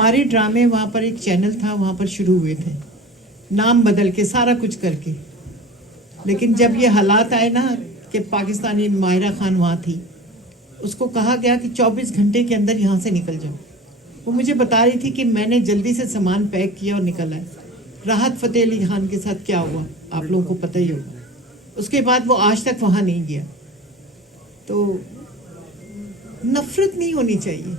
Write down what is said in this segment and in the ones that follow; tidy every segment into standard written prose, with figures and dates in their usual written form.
हमारे ड्रामे वहाँ पर एक चैनल था, वहाँ पर शुरू हुए थे, नाम बदल के, सारा कुछ करके। लेकिन जब ये हालात आए ना कि पाकिस्तानी माहिरा खान वहाँ थी, उसको कहा गया कि 24 घंटे के अंदर यहाँ से निकल जाओ। वो मुझे बता रही थी कि मैंने जल्दी से सामान पैक किया और निकल आए। राहत फ़तेह अली खान के साथ क्या हुआ आप लोगों को पता ही होगा। उसके बाद वो आज तक वहाँ नहीं गया। तो नफ़रत नहीं होनी चाहिए।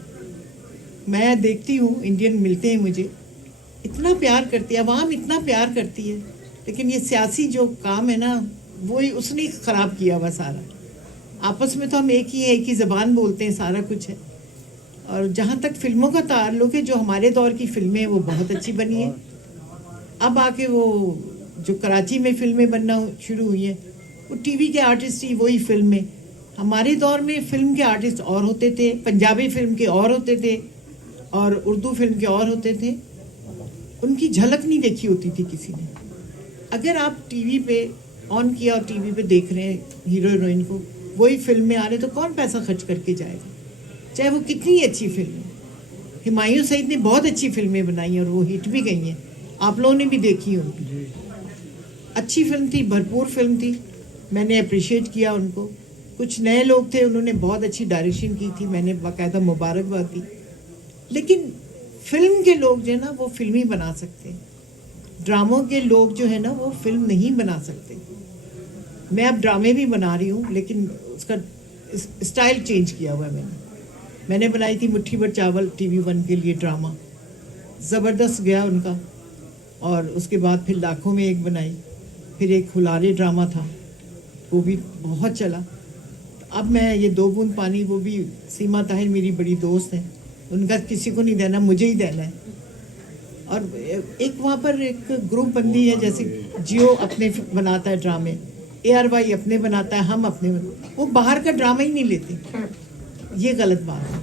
मैं देखती हूँ, इंडियन मिलते हैं मुझे, इतना प्यार करती है, अवाम इतना प्यार करती है, लेकिन ये सियासी जो काम है ना, वही उसने ख़राब किया हुआ सारा। आपस में तो हम एक ही ज़बान बोलते हैं, सारा कुछ है। और जहाँ तक फिल्मों का ताल्लुक है, जो हमारे दौर की फिल्में हैं वो बहुत अच्छी बनी है। अब आके वो जो कराची में फिल्में बनना शुरू हुई हैं, वो टीवी के आर्टिस्ट ही वही फिल्म में। हमारे दौर में फिल्म के आर्टिस्ट और होते थे, पंजाबी फिल्म के और होते थे, और उर्दू फिल्म के और होते थे। उनकी झलक नहीं देखी होती थी किसी ने। अगर आप टीवी पे ऑन किया और टीवी पे देख रहे हैं हीरो हीरोइन को, वही फिल्म में आ रहे, तो कौन पैसा खर्च करके जाएगा, चाहे वो कितनी अच्छी फिल्म है। हुमायूं सईद ने बहुत अच्छी फिल्में बनाई और वो हिट भी गई हैं, आप लोगों ने भी देखी होंगी। अच्छी फिल्म थी, भरपूर फिल्म थी, मैंने अप्रिशिएट किया उनको। कुछ नए लोग थे, उन्होंने बहुत अच्छी डायरेक्शन की थी, मैंने बाकायदा मुबारकबाद दी। लेकिन फिल्म के लोग जो है ना, वो फिल्म ही बना सकते हैं। ड्रामों के लोग जो है ना, वो फिल्म नहीं बना सकते। मैं अब ड्रामे भी बना रही हूँ, लेकिन उसका स्टाइल चेंज किया हुआ है मैंने बनाई थी मुट्ठी भर चावल TV1 के लिए ड्रामा, ज़बरदस्त गया उनका। और उसके बाद फिर लाखों में एक बनाई, फिर एक हुलारे ड्रामा था, वो भी बहुत चला। अब मैं ये दो बूंद पानी, वो भी सीमा ताहिर मेरी बड़ी दोस्त है, उनका किसी को नहीं देना, मुझे ही देना है। और एक वहाँ पर एक ग्रुप बंदी है, जैसे जियो अपने बनाता है ड्रामे, ARY अपने बनाता है, हम अपने वो बाहर का ड्रामा ही नहीं लेते। ये गलत बात है।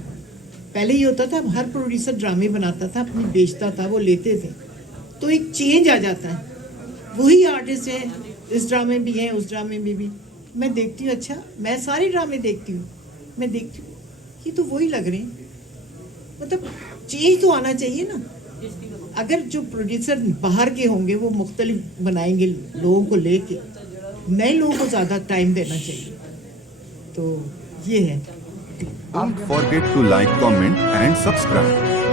पहले ही होता था, हर प्रोड्यूसर ड्रामे बनाता था, अपनी बेचता था, वो लेते थे, तो एक चेंज आ जाता है। वही आर्टिस्ट है, इस ड्रामे भी हैं, उस ड्रामे में भी। मैं देखती हूँ, अच्छा मैं सारे ड्रामे देखती हूँ, मैं देखती हूँ ये तो वही लग रहे हैं। मतलब चेंज तो आना चाहिए ना। अगर जो प्रोड्यूसर बाहर के होंगे वो मुख्तलिफ बनाएंगे लोगों को लेके, नए लोगों को ज़्यादा टाइम देना चाहिए। तो ये है। Don't forget to like, comment and subscribe.